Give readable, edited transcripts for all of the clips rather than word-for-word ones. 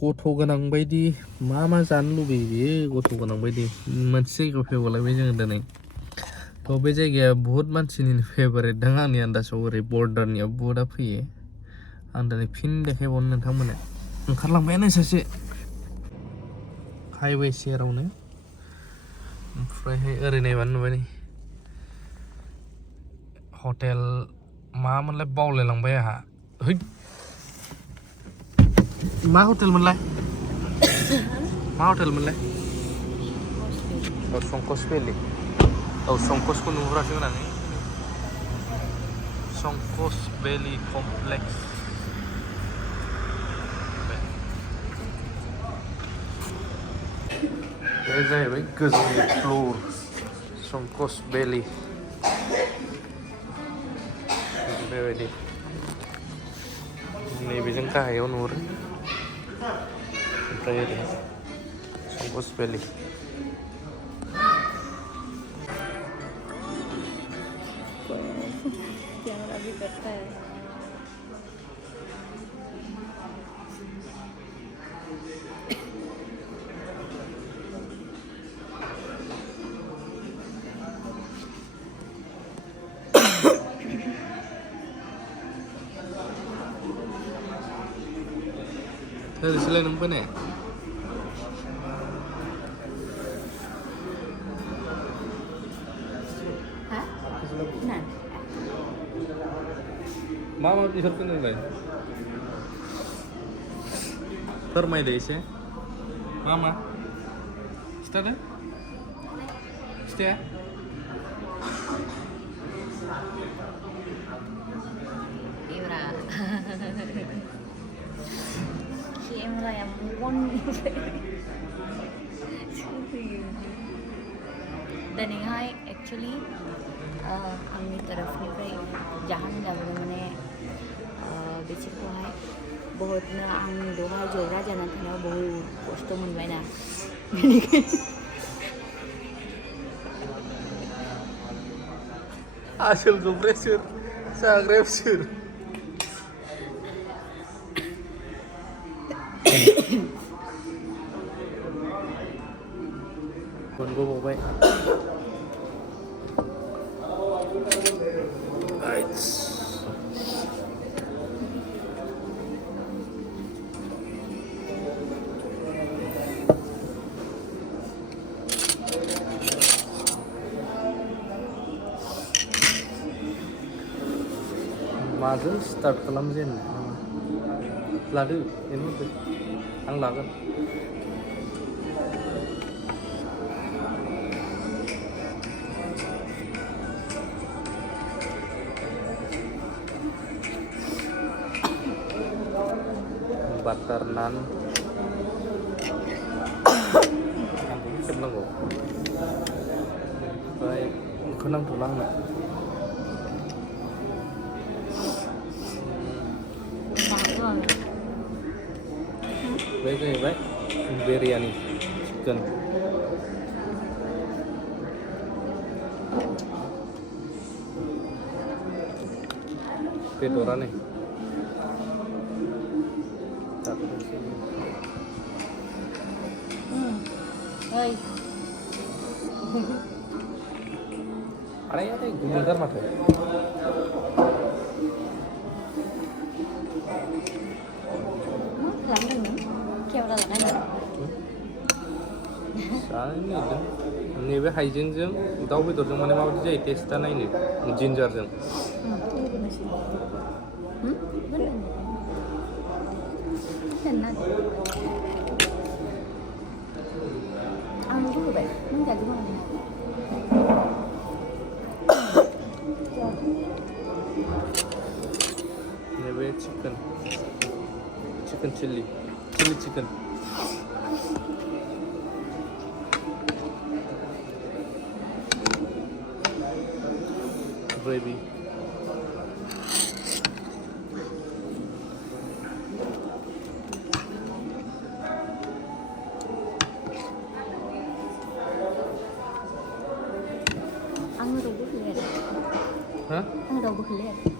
गथ' गोनां बायदि मा जानो लुबैयो बेयो गथ' गोनां बायदि मोनसे जायगायाव फैबावलायबाय जोङो दिनै थ' बे जायगाया बुहुत मानसिनि फेभारेट दां आंनि आन्दाजाव ओरै बर्डारनियाव बुहुतआ फैयो आं दिनै फिन देखायबावनो नोंथांमोननो ओंखारलांबायानो सासे हाइवे सेरावनो ओमफ्रायहाय ओरै नायबानो नुबाय नै हटेल मामोनलाय बावलायलांबाय आंहा है मा हटेल मोनलाय मा हटेल मोनलाय संकस भेलि संकसखौ नुहुराखैमोन आं संकस भेलि कमप्लेक्स बे जाहैबाय गोजौनि फ्ल'र संकस भेलि बेबायदि नैबेजों गाहायाव नुहुरो ओमफ्राय ओरै संकस भेलि कैमरा भी करता है ओरैसोलाय नों फैनाय मा बिहरखो नोंलाय फोरमायदो एसे मा खिथादो खिथाया कैमरा yang muncul दिनैहाय एक्चुअली आंनि तरफनिफ्राय जाहोन जाबाय माने बिसोरखौहाय बहुतनो आं दहाय जग्रा जानानै थानायाव बहुद खस्थ' मोनबायना बेनिखायनो आसोलखौ सोर जाग्रायाव सोर मोनगोबावबाय माजों स्टार्ट खालामजेननो लादो एनहरदो आं लागोन बाटार नान आंखौ खेबनांगौ ओमफ्राय खोनांथ'ला आंनो बे जाहैबाय बिरियानि चिकेन बेदरा नै आरे गुदुंथार माथो नैबे हाइजेंजों दाउ बेदरजों माने माबायदि जायो टेस्टआ नायनो जिन्जारजों नैबे chicken chilli chicken gravy ăn đồ bút liệt hả ăn đồ bút liệt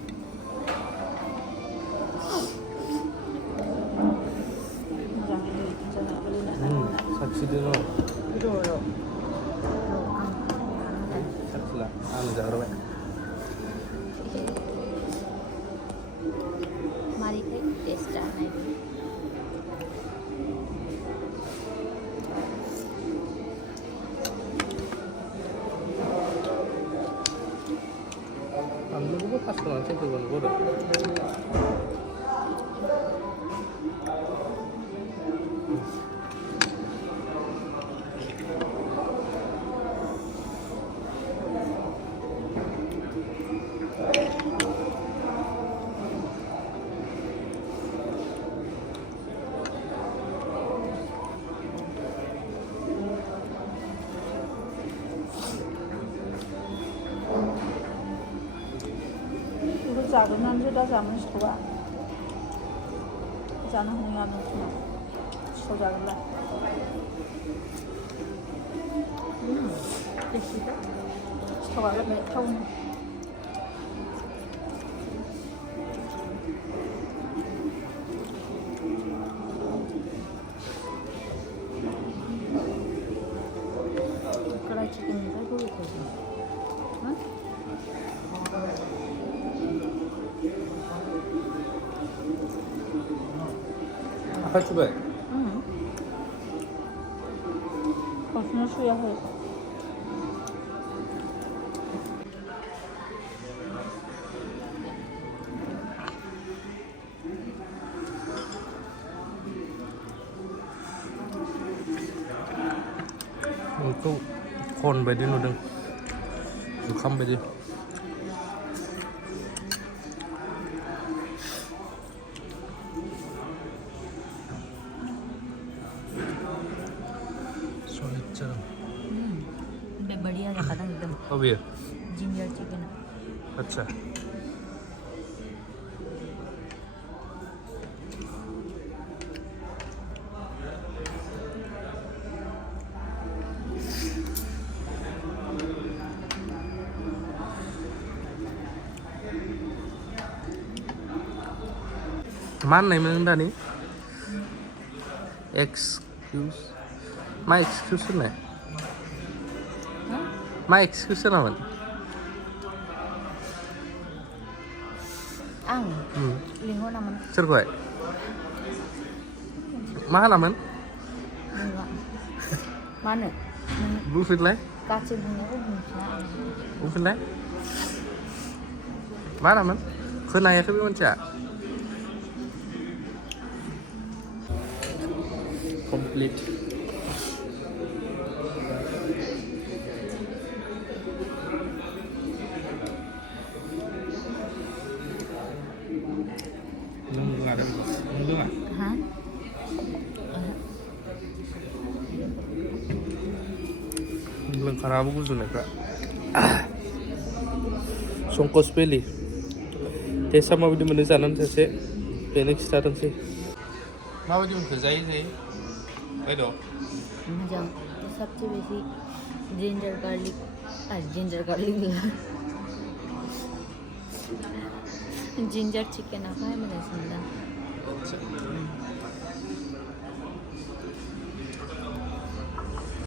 मोनसे फैबानो बर' 이거 작은 남자다 자면 좋아. 자는 하는 거 소자글라. 됐다. 소가가 매 타오네. 그래 지금 살고 있거든. 응? 아빠 주배 응. 무슨 수야 해? 또 콘ไปดิหนูดึงดูคำไปดิसोनिचर बे बढ़िया लगा था एकदम अब ये जिंजर चिकन अच्छा मान नहीं मिलता नहीं एक्सक्यूज मा एक्सक्यूज नहीं मा एक्सक्यूज ना मन ang linggo naman sir ko मा naman linggo mana bu fit lai kacil bunga ko bunga bu fit lai मा naman खोनाया खै मोनथिया complete Lưng là đâu? Lưng à? hả Lưng khá bốc rồi này cả. Songkos peli. Thế sao mà bây giờ mình dàn ăn sẽ về next start ăn sẽ. Mà bây giờ mình phải giấy gì? Đây đâu? जब सबसे बेसी ginger garlic ginger chicken आता है मैंने सुना